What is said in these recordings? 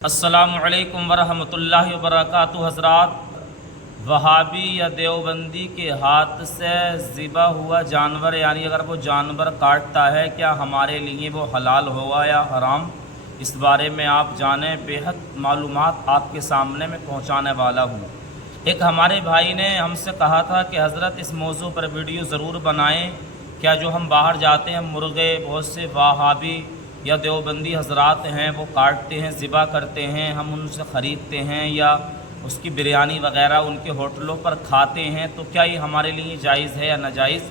अस्सलामु अलैकुम वरहमतुल्लाहि वबरकातुहू। हज़रात, वहाबी या देवबंदी के हाथ से ज़िबा हुआ जानवर यानी अगर वो जानवर काटता है, क्या हमारे लिए वो हलाल होगा या हराम? इस बारे में आप जानें। बेहद मालूमात आपके सामने में पहुंचाने वाला हूं। एक हमारे भाई ने हमसे कहा था कि हज़रत इस मौजू पर वीडियो ज़रूर बनाएं। क्या जो हम बाहर जाते हैं मुर्गे बहुत से वहाबी या देवबंदी हजरात हैं वो काटते हैं, ज़िबा करते हैं, हम उनसे ख़रीदते हैं या उसकी बिरयानी वग़ैरह उनके होटलों पर खाते हैं, तो क्या ये हमारे लिए जायज़ है या नाजायज़?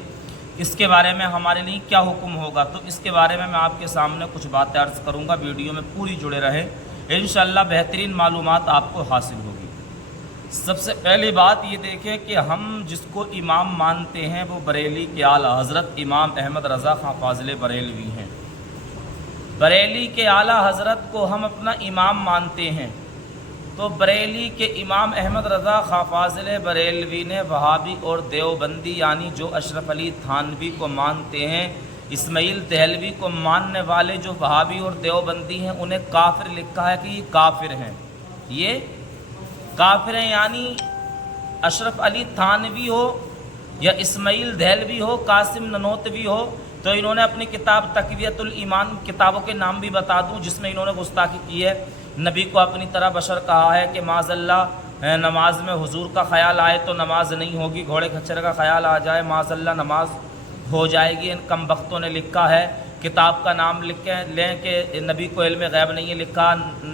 इसके बारे में हमारे लिए क्या हुक्म होगा? तो इसके बारे में मैं आपके सामने कुछ बातें अर्ज़ करूँगा। वीडियो में पूरी जुड़े रहें, इंशाअल्लाह बेहतरीन मालूमात आपको हासिल होगी। सबसे पहली बात ये देखें कि हम जिसको इमाम मानते हैं वो बरेली के आला हज़रत इमाम अहमद रज़ा खां फाज़िल बरेलवी हैं। बरेली के आला हज़रत को हम अपना इमाम मानते हैं। तो बरेली के इमाम अहमद रज़ा खां फाज़िल बरेलवी ने वहाबी और देवबंदी यानी जो अशरफ अली थानवी को मानते हैं, इस्माइल दहलवी को मानने वाले जो वहाबी और देवबंदी हैं, उन्हें काफिर लिखा है कि ये काफिर हैं, ये काफिर हैं। यानी अशरफ अली थानवी हो या इस्माइल दहलवी हो, कासिम ननोतवी हो, तो इन्होंने अपनी किताब तक़वियतुल ईमान, किताबों के नाम भी बता दूं जिसमें इन्होंने गुस्ताखी की है। नबी को अपनी तरह बशर कहा है कि माज़अल्लाह नमाज में हुजूर का ख्याल आए तो नमाज नहीं होगी, घोड़े खच्चर का ख्याल आ जाए माज़अल्लाह नमाज हो जाएगी। इन कम बख्तों ने लिखा है। किताब का नाम लिख के लें कि नबी को इल्म गैब नहीं है लिखा।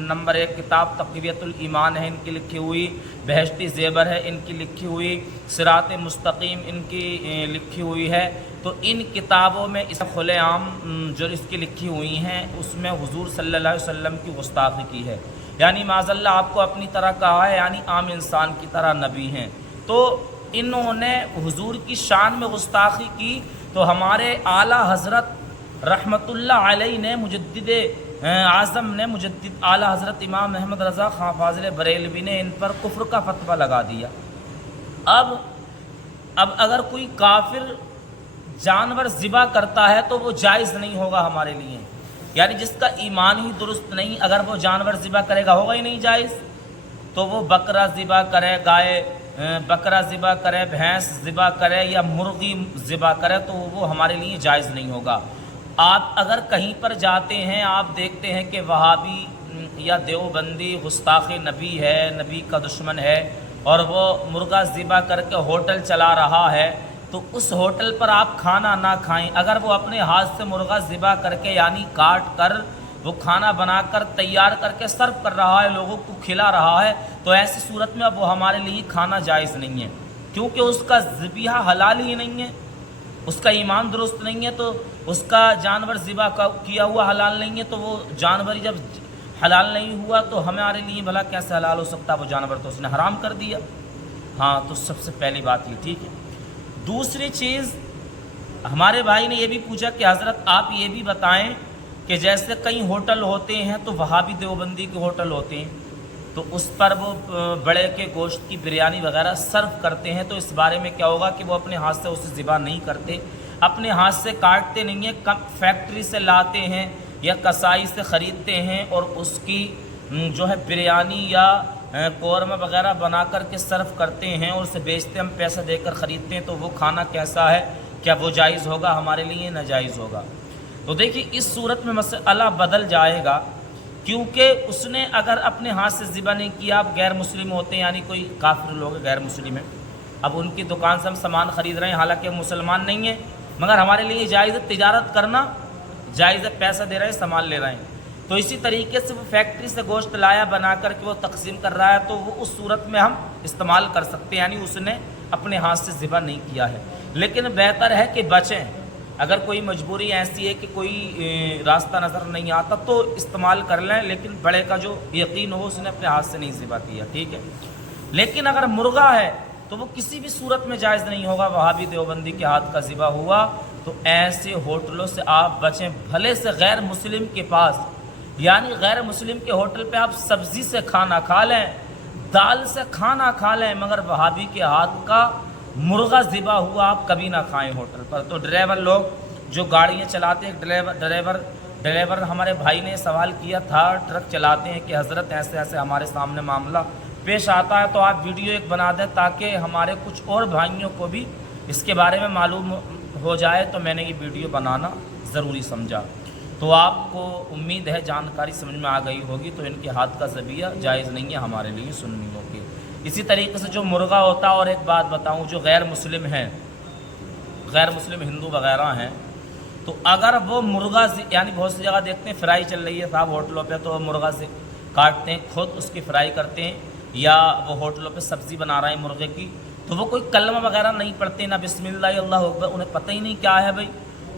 नंबर 1 किताब तक़वियतुल ईमान है इनकी लिखी हुई, बहश्ती ज़ेबर है इनकी लिखी हुई, सिरात मुस्तकीम इनकी लिखी हुई है। तो इन किताबों में इस खुलेआम जो इसकी लिखी हुई हैं उसमें हुजूर सल्लल्लाहु अलैहि वसल्लम की गुस्ताखी की है। यानी माज़अल्लाह आपको अपनी तरह कहा है, यानी आम इंसान की तरह नबी हैं। तो इन्होंने हुजूर की शान में गुस्ताखी की। तो हमारे आला हज़रत रहमतुल्लाह अलैह ने मुजद्दिद आज़म ने मुजद्दिद आला हज़रत इमाम अहमद रज़ा खां फाज़िल बरेलवी ने इन पर कुफ्र का फतवा लगा दिया। अब अगर कोई काफिर जानवर ज़िबा करता है तो वो जायज़ नहीं होगा हमारे लिए। यानी जिसका ईमान ही दुरुस्त नहीं, अगर वो जानवर ज़िबा करेगा होगा ही नहीं जायज़। तो वो बकरा ज़िबा करे, गाय बकरा ज़िबा करे, भैंस ज़िबा करे या मुर्गी ज़िबा करे, तो वो हमारे लिए जायज़ नहीं होगा। आप अगर कहीं पर जाते हैं, आप देखते हैं कि वहाबी या देवबंदी गुस्ताख़ नबी है, नबी का दुश्मन है, और वो मुर्गा ज़िबा करके होटल चला रहा है, तो उस होटल पर आप खाना ना खाएं। अगर वो अपने हाथ से मुर्गा ज़िबा करके यानी काट कर वो खाना बनाकर तैयार करके सर्व कर रहा है, लोगों को खिला रहा है, तो ऐसी सूरत में अब वो हमारे लिए खाना जायज़ नहीं है, क्योंकि उसका ज़िबिहा हलाल ही नहीं है, उसका ईमान दुरुस्त नहीं है। तो उसका जानवर ज़िबा किया हुआ हलाल नहीं है, तो वो जानवर जब हलाल नहीं हुआ तो हमारे लिए भला कैसे हलाल हो सकता? वो जानवर तो उसने हराम कर दिया। हाँ, तो सबसे पहली बात ये ठीक है। दूसरी चीज़, हमारे भाई ने ये भी पूछा कि हज़रत आप ये भी बताएं कि जैसे कई होटल होते हैं तो वहाबी देवबंदी के होटल होते हैं, तो उस पर वो बड़े के गोश्त की बिरयानी वगैरह सर्व करते हैं, तो इस बारे में क्या होगा कि वो अपने हाथ से उसे ज़िबा नहीं करते, अपने हाथ से काटते नहीं हैं, कम फैक्ट्री से लाते हैं या कसाई से ख़रीदते हैं और उसकी जो है बिरयानी या कौरमा वगैरह बना कर के सर्व करते हैं और उसे बेचते, हम पैसा देकर ख़रीदते हैं। तो वो खाना कैसा है? क्या वो जायज़ होगा हमारे लिए? नाजायज़ होगा। तो देखिए, इस सूरत में मसला बदल जाएगा, क्योंकि उसने अगर अपने हाथ से ज़िबा नहीं किया, अब गैर मुस्लिम होते हैं, यानी कोई काफिर लोग गैर मुस्लिम हैं, अब उनकी दुकान से हम सामान ख़रीद रहे हैं, हालांकि मुसलमान नहीं है, मगर हमारे लिए जायज़ है तिजारत करना, जायज़ है पैसा दे रहे हैं, सामान ले रहे हैं। तो इसी तरीके से वो फैक्ट्री से गोश्त लाया बना कर के वो तकसीम कर रहा है, तो वो उस सूरत में हम इस्तेमाल कर सकते हैं, यानी उसने अपने हाथ से ज़िबा नहीं किया है। लेकिन बेहतर है कि बचें। अगर कोई मजबूरी ऐसी है कि कोई रास्ता नज़र नहीं आता तो इस्तेमाल कर लें, लेकिन बड़े का जो यकीन हो उसने अपने हाथ से नहीं ज़िबा किया, ठीक है। लेकिन अगर मुर्गा है तो वो किसी भी सूरत में जायज़ नहीं होगा वहाबी देवबंदी के हाथ का ज़िबा हुआ। तो ऐसे होटलों से आप बचें। भले से गैर मुस्लिम के पास, यानी गैर मुस्लिम के होटल पे आप सब्ज़ी से खाना खा लें, दाल से खाना खा लें, मगर वहाबी के हाथ का मुर्गा ज़िबा हुआ आप कभी ना खाएं होटल पर। तो ड्राइवर लोग जो गाड़ियाँ चलाते हैं, ड्राइवर ड्राइवर हमारे भाई ने सवाल किया था, ट्रक चलाते हैं कि हज़रत ऐसे ऐसे हमारे सामने मामला पेश आता है, तो आप वीडियो एक बना दें ताकि हमारे कुछ और भाइयों को भी इसके बारे में मालूम हो जाए। तो मैंने ये वीडियो बनाना ज़रूरी समझा। तो आपको उम्मीद है जानकारी समझ में आ गई होगी। तो इनके हाथ का ज़बिया जायज़ नहीं है हमारे लिए सुन्नियों के। इसी तरीके से जो मुर्गा होता है, और एक बात बताऊं, जो गैर मुस्लिम हैं, गैर मुस्लिम हिंदू वगैरह हैं, तो अगर वो मुर्गा यानी बहुत सी जगह देखते हैं फ्राई चल रही है साहब होटलों पे, तो मुर्गा से काटते हैं, खुद उसकी फ्राई करते हैं, या वो होटलों पे सब्ज़ी बना रहे हैं मुर्गे की, तो वो कोई कलमा वगैरह नहीं पढ़ते, ना बिस्मिल्लाह अल्लाहु अकबर, उन्हें पता ही नहीं क्या है भाई,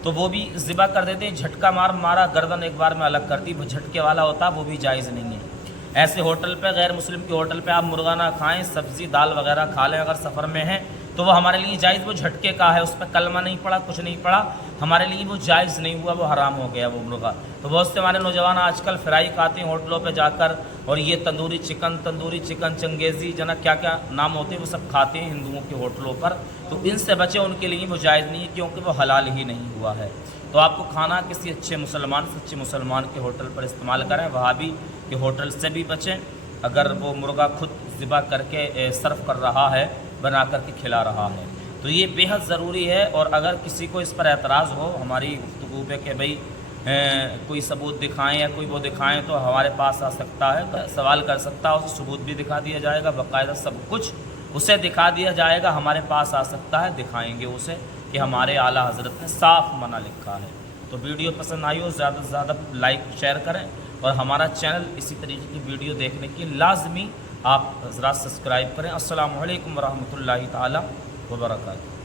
तो वो भी ज़िबा कर देते हैं। झटका मारा, गर्दन एक बार में अलग करती, वो झटके वाला होता, वो भी जायज़ नहीं है। ऐसे होटल पे, गैर मुस्लिम के होटल पे आप मुर्गा ना खाएं, सब्ज़ी दाल वगैरह खा लें अगर सफ़र में हैं, तो वो हमारे लिए जायज़, वो झटके का है, उस पर कलमा नहीं पड़ा, कुछ नहीं पड़ा, हमारे लिए वो जायज़ नहीं हुआ, वो हराम हो गया वो मुर्गा। तो बहुत से हमारे नौजवान आजकल फ्राई खाते हैं होटलों पे जाकर, और ये तंदूरी चिकन, चंगेज़ी, जना क्या क्या नाम होते हैं, वो सब खाते हैं हिंदुओं के होटलों पर। तो इनसे बचे, उनके लिए वो जायज़ नहीं है, क्योंकि वो हलाल ही नहीं हुआ है। तो आपको खाना किसी अच्छे मुसलमान, सच्चे मुसलमान के होटल पर इस्तेमाल करें, वहाबी के होटल से भी बचें। अगर वो मुर्गा खुद ज़िबा करके सर्व कर रहा है, बना करके खिला रहा है, तो ये बेहद ज़रूरी है। और अगर किसी को इस पर एतराज़ हो हमारी गुफ्तगू पे कि भाई कोई सबूत दिखाएं या कोई वो दिखाएं, तो हमारे पास आ सकता है, सवाल कर सकता है, उसे सबूत भी दिखा दिया जाएगा, बाकायदा सब कुछ उसे दिखा दिया जाएगा। हमारे पास आ सकता है, दिखाएंगे उसे कि हमारे आला हज़रत ने साफ मना लिखा है। तो वीडियो पसंद आई हो ज़्यादा से ज़्यादा लाइक शेयर करें, और हमारा चैनल इसी तरीके की वीडियो देखने की लाजमी आप हज़रात सब्सक्राइब करें। अस्सलामु अलैकुम वरहमतुल्लाहि ताला व बरकातहू।